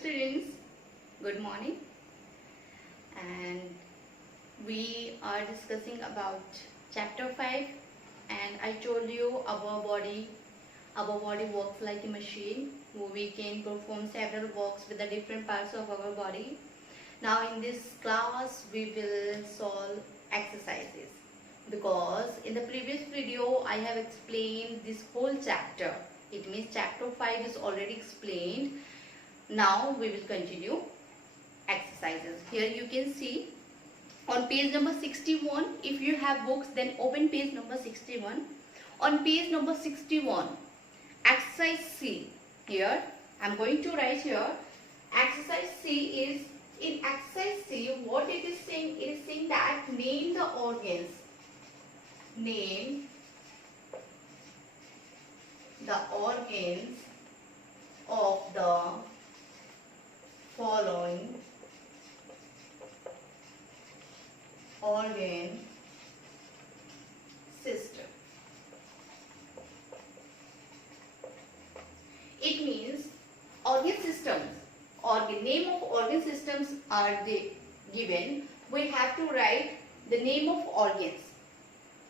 students, good morning, and we are discussing about chapter 5, and I told you our body works like a machine. We can perform several works with the different parts of our body. Now in this class we will solve exercises, because in the previous video I have explained this whole chapter. It means chapter 5 is already explained. Now we will continue exercises. Here you can see on page number 61, if you have books then open page number 61. On page number 61, exercise C. Here I am going to write here exercise C is, in exercise C what it is saying, it is saying that name the organs. Name the organs of the following organ system. It means organ systems, name of organ systems are given. We have to write the name of organs.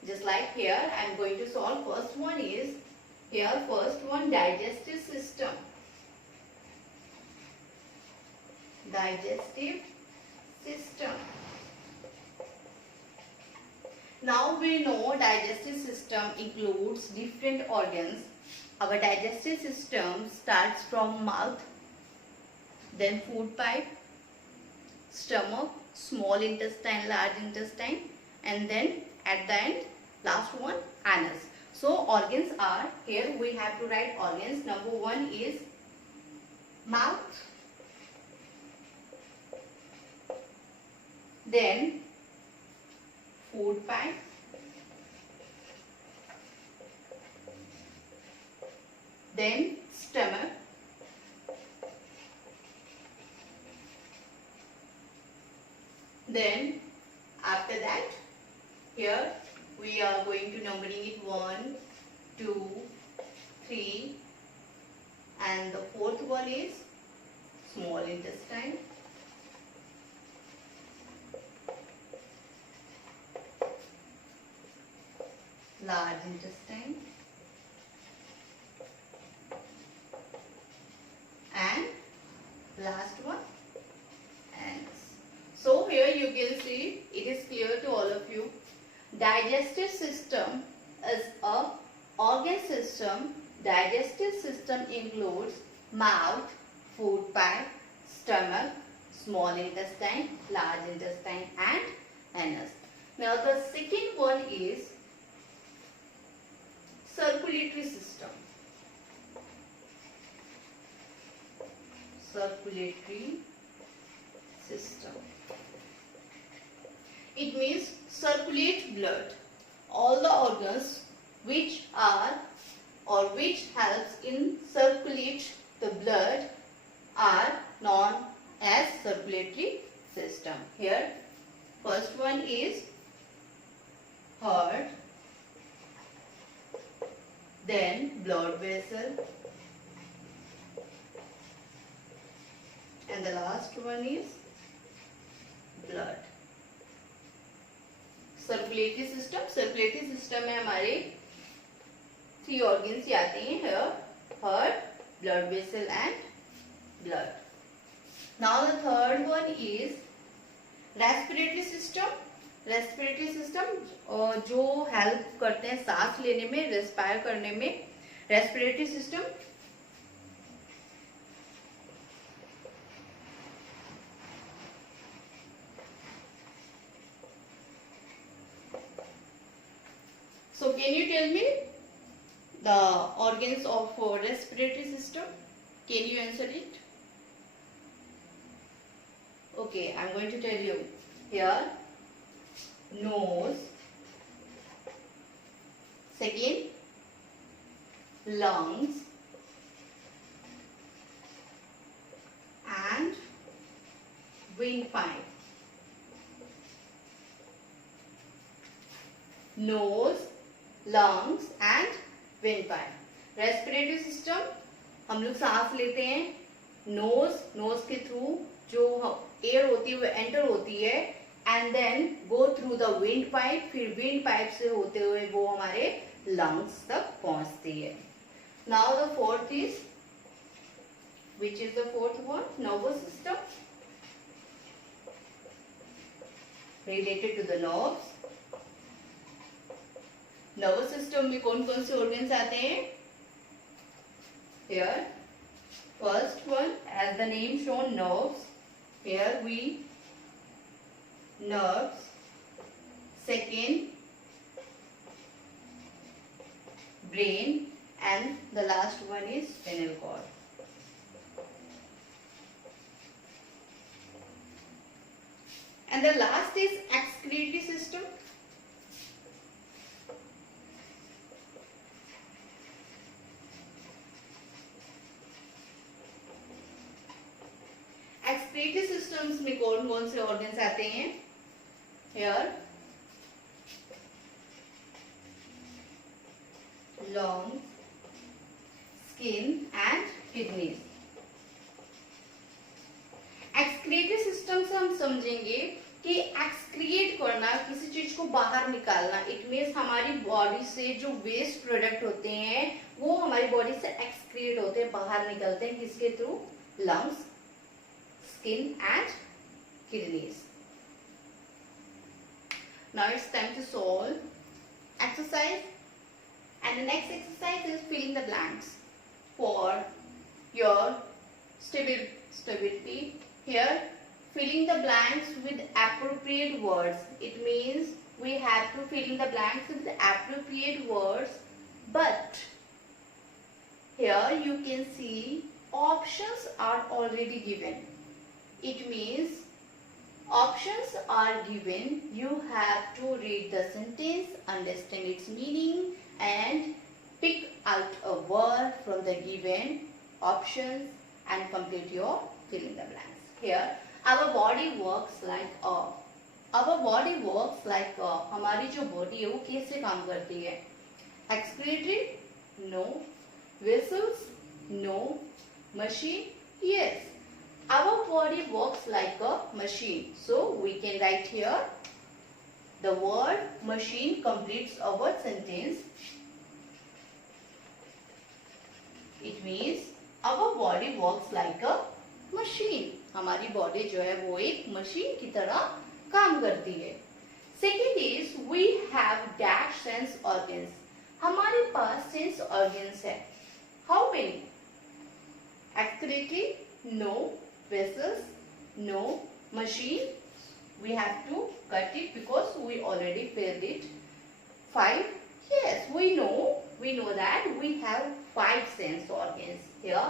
Just like here I am going to solve. First one is here, first one, digestive system. Digestive system. Now we know digestive system includes different organs. Our digestive system starts from mouth, then food pipe, stomach, small intestine, large intestine, and then at the end, last one, anus. So organs are, here we have to write organs. Number one is mouth, then food pipe, then stomach, then after that, here we are going to numbering it 1, 2, 3, and the fourth one is small intestine, large intestine, and last one, anus. So here you can see, it is clear to all of you. Digestive system is a organ system. Digestive system includes mouth, food pipe, stomach, small intestine, large intestine, and anus. Now the second one is circulatory system. Circulatory system. It means circulate blood. All the organs which are or which helps in circulate the blood are known as circulatory system. Here first one is heart, then blood vessel, and the last one is blood. Circulatory system में हमारे 3 organs ही आते हैं, heart, blood vessel and blood. Now the third one is respiratory system जो help करते हैं सांस लेने में, रेस्पायर करने में. Respiratory system So can you tell me the organs of respiratory system? Can you answer it? Okay, I am going to tell you. Here, nose. Second, lungs. And windpipe. Nose, lungs and windpipe. Respiratory system, हम लोग सांस लेते हैं, knows के through जो air होती है वो एंटर होती है and then go through the wind pipe, फिर विंड पाइप से होते हुए वो हमारे लंग्स तक पहुंचती है. Now the fourth is, which is the fourth one, nervous system, related to the nerves. Nervous system में कौन कौन से ऑर्गन्स आते हैं? Here, first one, as the name shown, nerves. Here we nerves. Second, brain, and the last one is spinal cord. And the last is excretory system. Excretory systems में कौन कौन से ऑर्गन्स आते हैं? Hair, lungs, skin and kidneys. Excretory system से हम समझेंगे कि एक्सक्रिएट करना, किसी चीज को बाहर निकालना. इट मीन्स हमारी बॉडी से जो वेस्ट प्रोडक्ट होते हैं वो हमारी बॉडी से एक्सक्रिएट होते हैं, बाहर निकलते हैं. किसके through? Lungs, skin and kidneys. Now it's time to solve exercise, and the next exercise is filling the blanks for your stability. Here, filling the blanks with appropriate words. It means we have to fill in the blanks with appropriate words, but here you can see options are already given. It means options are given. You have to read the sentence, understand its meaning, and pick out a word from the given options and complete your fill in the blanks. Here, our body works like a. Our body works like a. हमारी जो body है वो कैसे काम करती है? Excretory? No. Vessels? No. Machine? Yes. Our body works like a machine. So we can write here the word machine completes our sentence. It means our body works like a machine. हमारी body जो है वो एक machine की तरह काम करती है. Second is we have dash sense organs. हमारे पास sense organs है. How many? Excretory? No. Vessels? No. Machine? We have to cut it because we already filled it. 5? Yes, we know that we have 5 sense organs. Here,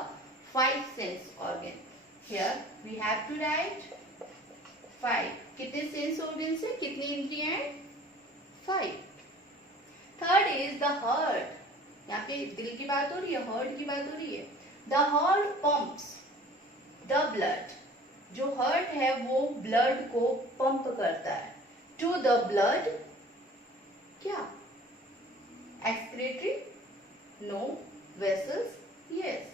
5 sense organs. Here, we have to write 5. कितने sense organs हैं? कितनी इंद्रियां हैं? 5. Third is the heart. यहाँ पे दिल की बात हो रही है, heart की बात हो रही है. The heart pumps the blood. जो हार्ट है वो ब्लड को पंप करता है. टू द ब्लड क्या? Excretory? No. Vessels? Yes.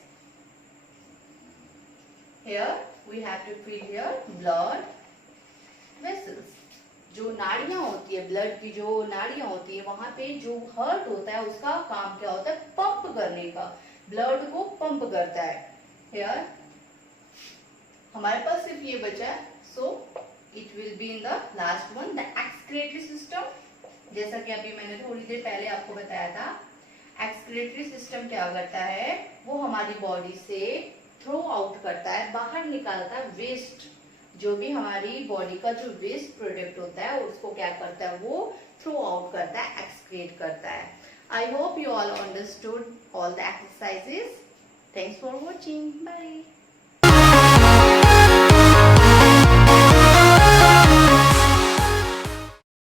Here we have to fill here blood vessels. जो नाड़ियां होती है, ब्लड की जो नाड़ियां होती है, वहां पे जो हार्ट होता है उसका काम क्या होता है? पंप करने का. ब्लड को पंप करता है. हियर हमारे पास सिर्फ ये बचा है. So it will be in the last one, the excretory system. जैसा कि अभी मैंने थोड़ी देर पहले आपको बताया था, एक्सक्रीटरी सिस्टम क्या करता है? वो हमारी बॉडी से थ्रो आउट करता है, बाहर निकालता है वेस्ट. जो भी हमारी बॉडी का जो वेस्ट प्रोडक्ट होता है उसको क्या करता है? वो थ्रो आउट करता है, एक्सक्रीट करता है. I hope you all understood all the exercises. Thanks for watching. Bye.